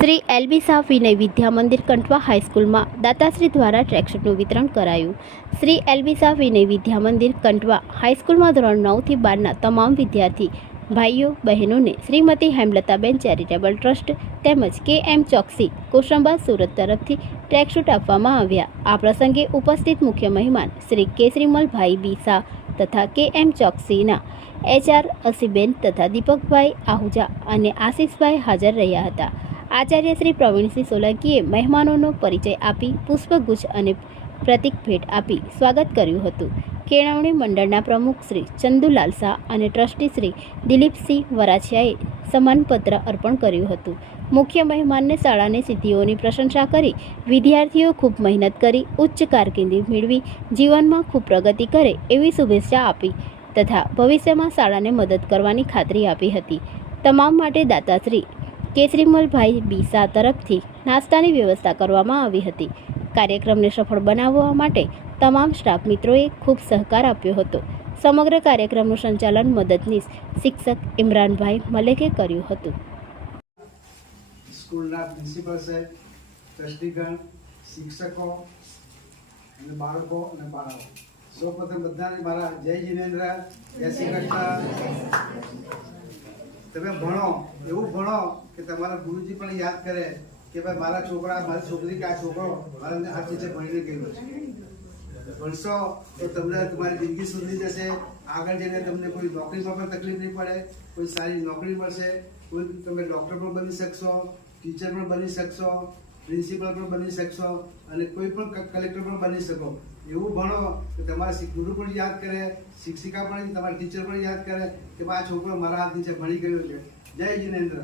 Shri LB Shah Vinay Vidya Mandir Kanthva હાઈસ્કૂલમાં દાતાશ્રી દ્વારા ટ્રેકશૂટનું વિતરણ કરાયું. શ્રી એલબી શાહ વિનય વિદ્યા મંદિર કંઠવા હાઈસ્કૂલમાં ધોરણ નવથી બારના તમામ વિદ્યાર્થી, ભાઈઓ, બહેનોને શ્રીમતી હેમલતાબેન ચેરિટેબલ ટ્રસ્ટ તેમજ કે એમ ચોકસી કોશંબા સુરત તરફથી ટ્રેકશૂટ આપવામાં આવ્યા. આ પ્રસંગે ઉપસ્થિત મુખ્ય મહેમાન શ્રી કેસરીમલભાઈ બી શાહ તથા કે એમ ચોકસીના એચઆર અસીબેન તથા દીપકભાઈ આહુજા અને આશીષભાઈ હાજર રહ્યા હતા. આચાર્ય શ્રી પ્રવીણસિંહ સોલંકીએ મહેમાનોનો પરિચય આપી, પુષ્પગુચ્છ અને પ્રતિક ભેટ આપી સ્વાગત કર્યું હતું. કેળવણી મંડળના પ્રમુખ શ્રી ચંદુલાલ શાહ અને ટ્રસ્ટી શ્રી દિલીપસિંહ વરાછિયાએ સમાનપત્ર અર્પણ કર્યું હતું. મુખ્ય મહેમાનને શાળાની સિદ્ધિઓની પ્રશંસા કરી, વિદ્યાર્થીઓ ખૂબ મહેનત કરી, ઉચ્ચ કારકિર્દી મેળવી, જીવનમાં ખૂબ પ્રગતિ કરે એવી શુભેચ્છા આપી તથા ભવિષ્યમાં શાળાને મદદ કરવાની ખાતરી આપી હતી. તમામ માટે દાતાશ્રી કેસરીમલભાઈ બી શાહ તરફથી નાસ્તાની વ્યવસ્થા કરવામાં આવી હતી. કાર્યક્રમને સફળ બનાવવા માટે તમામ સ્ટાફ મિત્રોએ ખૂબ સહકાર આપ્યો હતો. સમગ્ર કાર્યક્રમનું સંચાલન મદદનીશ શિક્ષક ઇમરાનભાઈ મલેકે કર્યું હતું. સ્કૂલના પ્રિન્સિપલ સાહેબ, ટ્રસ્ટીગણ, શિક્ષકો અને બાળકો અને બાળાઓ. સૌપ્રથમ બધાને મારા જય જીનેન્દ્ર, જય શ્રી કૃષ્ણ. તમે ભણો, એવું ભણો કે તમારા ગુરુજી પણ યાદ કરે કે ભાઈ મારા છોકરા, મારી છોકરી કે આ છોકરો મારા આ ટીચર ભણીને ગયેલો છે. ભણશો તો તમને તમારી જિંદગી સુધરી જશે. આગળ જઈને તમને કોઈ નોકરીમાં પણ તકલીફ નહીં પડે, કોઈ સારી નોકરી મળશે, કોઈ તમે ડૉક્ટર પણ બની શકશો ટીચર પણ બની શકશો. પ્રિન્સિપલ પણ બની શકશો અને કોઈ પણ કલેક્ટર પણ બની શકો. એવું ભણો કે તમારા ગુરુ પણ યાદ કરે, શિક્ષિકા પણ તમારા ટીચર પણ યાદ કરે કે આ છોકરો મારા હાથ નીચે ભણી ગયો છે. જય જીનેન્દ્ર.